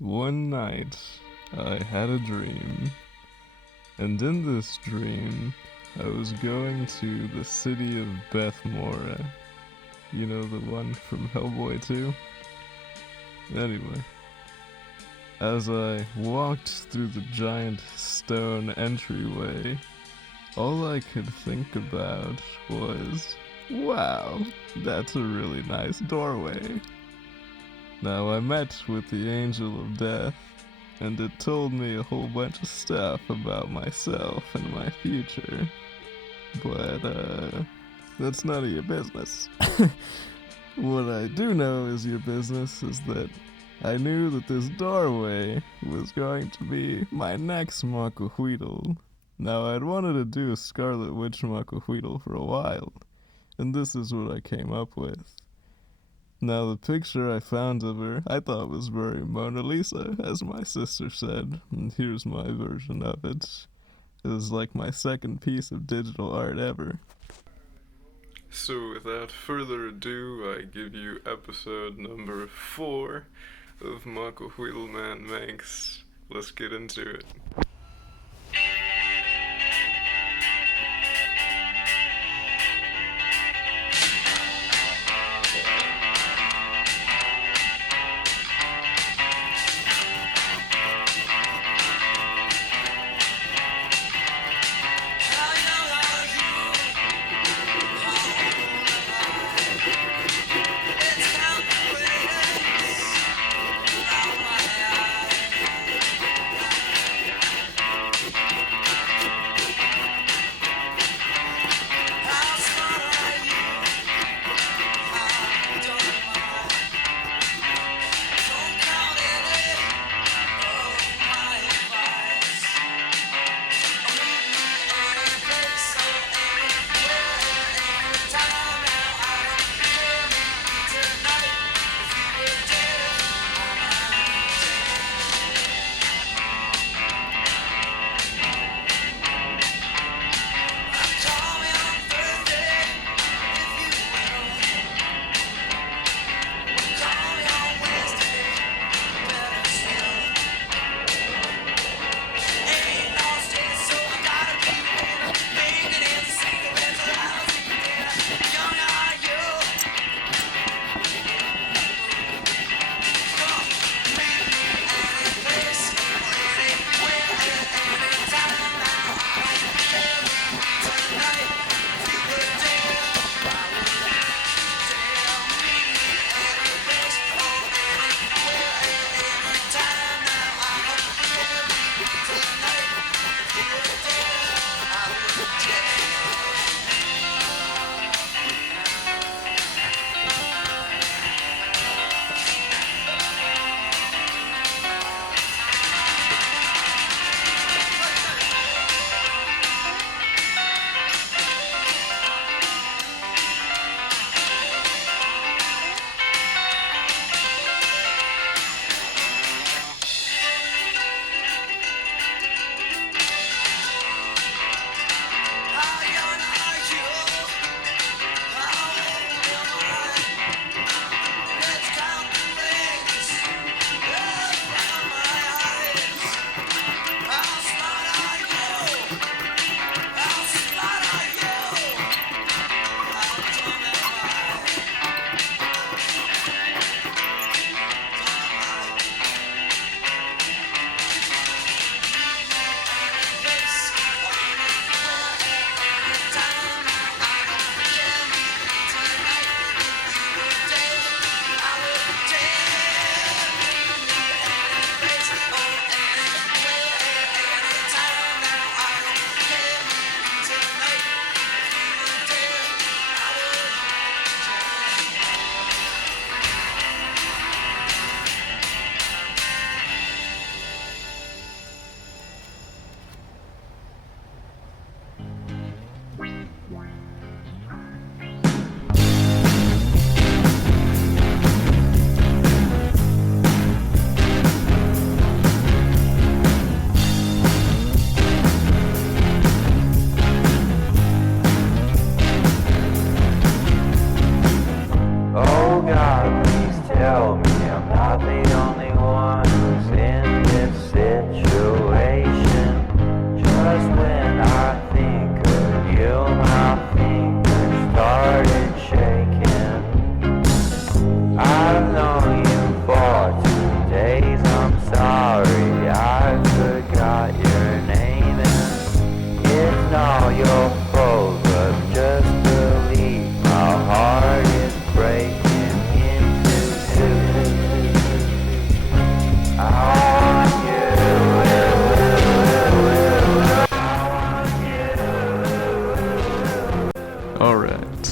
One night, I had a dream, and in this dream, I was going to the city of Bethmora. You know, the one from Hellboy 2? Anyway, as I walked through the giant stone entryway, all I could think about was, wow, that's a really nice doorway. Now I met with the Angel of Death, and it told me a whole bunch of stuff about myself and my future. But, that's none of your business. What I do know is your business is that I knew that this doorway was going to be my next Macuahuitl. Now, I'd wanted to do a Scarlet Witch Macuahuitl for a while, and this is what I came up with. Now, the picture I found of her I thought was very Mona Lisa, as my sister said, and here's my version of it. It was like my second piece of digital art ever. So, without further ado, I give you episode number 4 of Macuahuitl Man Makes. Let's get into it.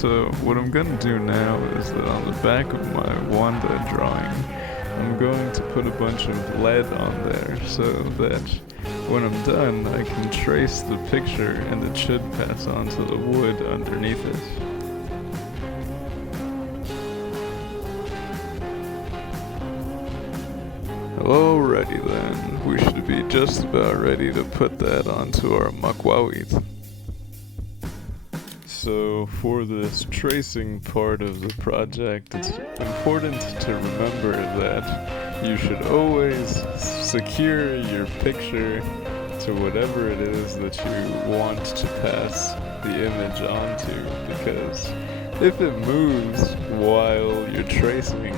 So what I'm gonna do now is that on the back of my Wanda drawing, I'm going to put a bunch of lead on there so that when I'm done, I can trace the picture and it should pass on to the wood underneath it. Alrighty then, we should be just about ready to put that onto our Macuahuitl. So for this tracing part of the project, it's important to remember that you should always secure your picture to whatever it is that you want to pass the image onto, because if it moves while you're tracing,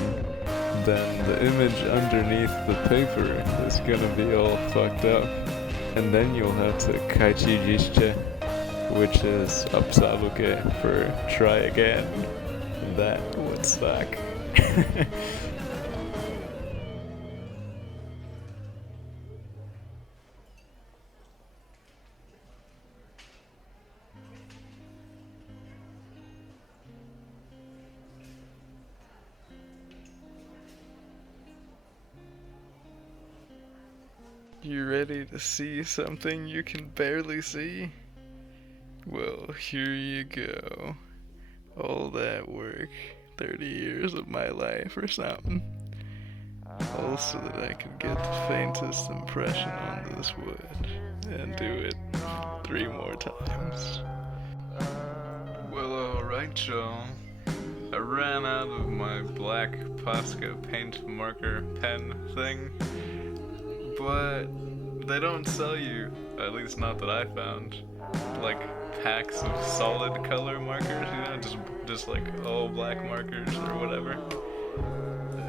then the image underneath the paper is gonna be all fucked up, and then you'll have to kaichijiście, which is upsaluke for try again. That would suck. You ready to see something you can barely see? Well, here you go. All that work, 30 years of my life or something. All so that I could get the faintest impression on this wood, and do it 3 more times. Well, alright y'all. I ran out of my black Posca paint marker pen thing, but they don't sell you, at least not that I found, like packs of solid color markers, you know, just like all black markers or whatever.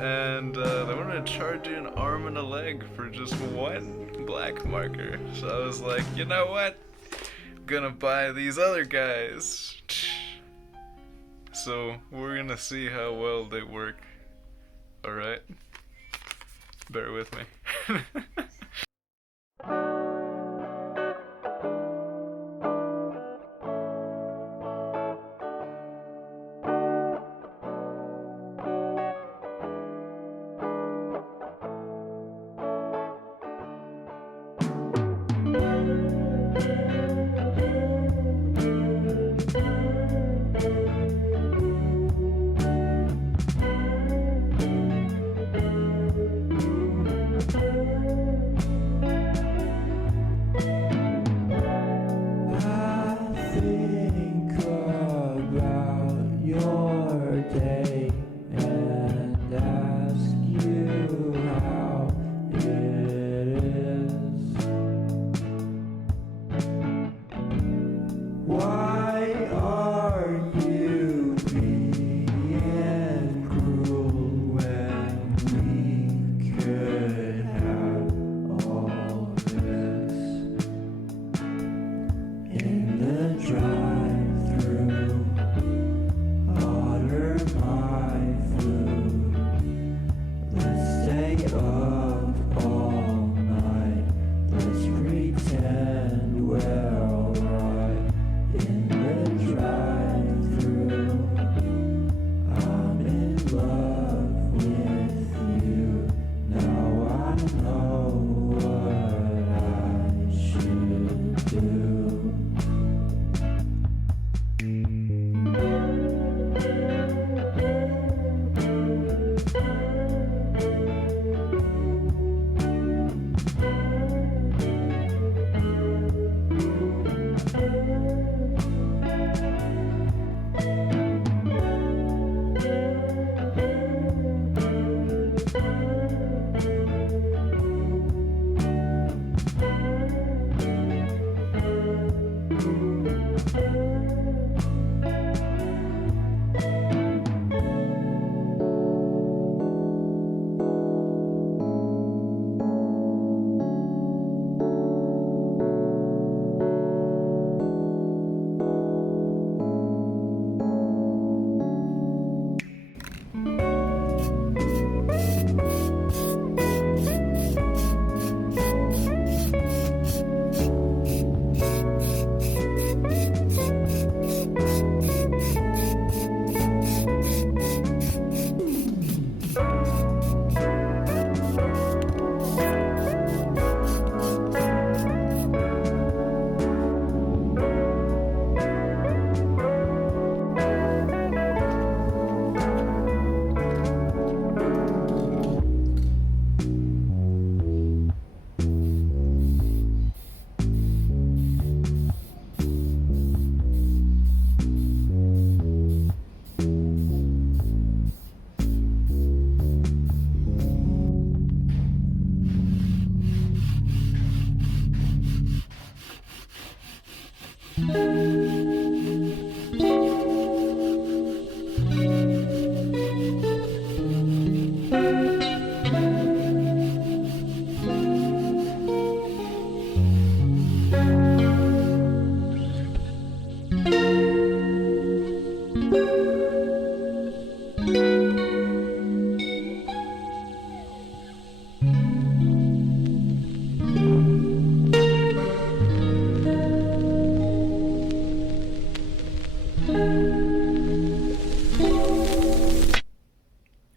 And they wanted to charge you an arm and a leg for just 1 black marker. So I was like, you know what? I'm gonna buy these other guys. So we're gonna see how well they work. Alright? Bear with me.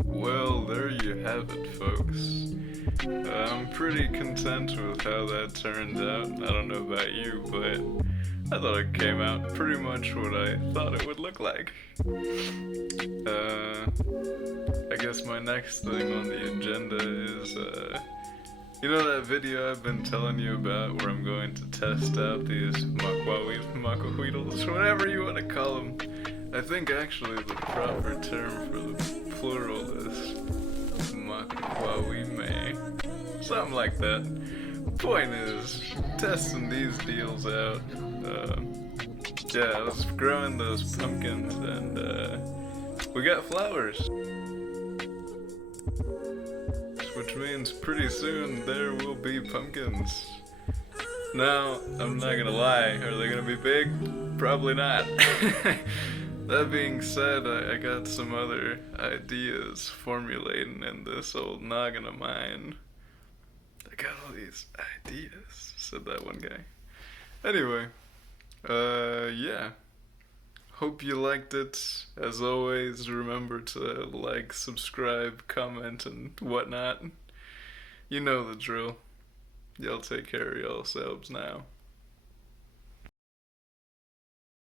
Well, there you have it, folks. I'm pretty content with how that turned out. I don't know about you, but I thought it came out pretty much what I thought it would look like. I guess my next thing on the agenda is, you know that video I've been telling you about where I'm going to test out these Macuahuitls, whatever you want to call them. I think actually the proper term for the plural is Macuahuitl Man, something like that. Point is, testing these deals out. Yeah, I was growing those pumpkins and we got flowers. Which means pretty soon there will be pumpkins. Now, I'm not gonna lie, are they gonna be big? Probably not. That being said, I got some other ideas formulating in this old noggin of mine. I got all these ideas, said that one guy. Anyway, yeah. Hope you liked it. As always, remember to like, subscribe, comment, and whatnot. You know the drill. Y'all take care of yourselves now.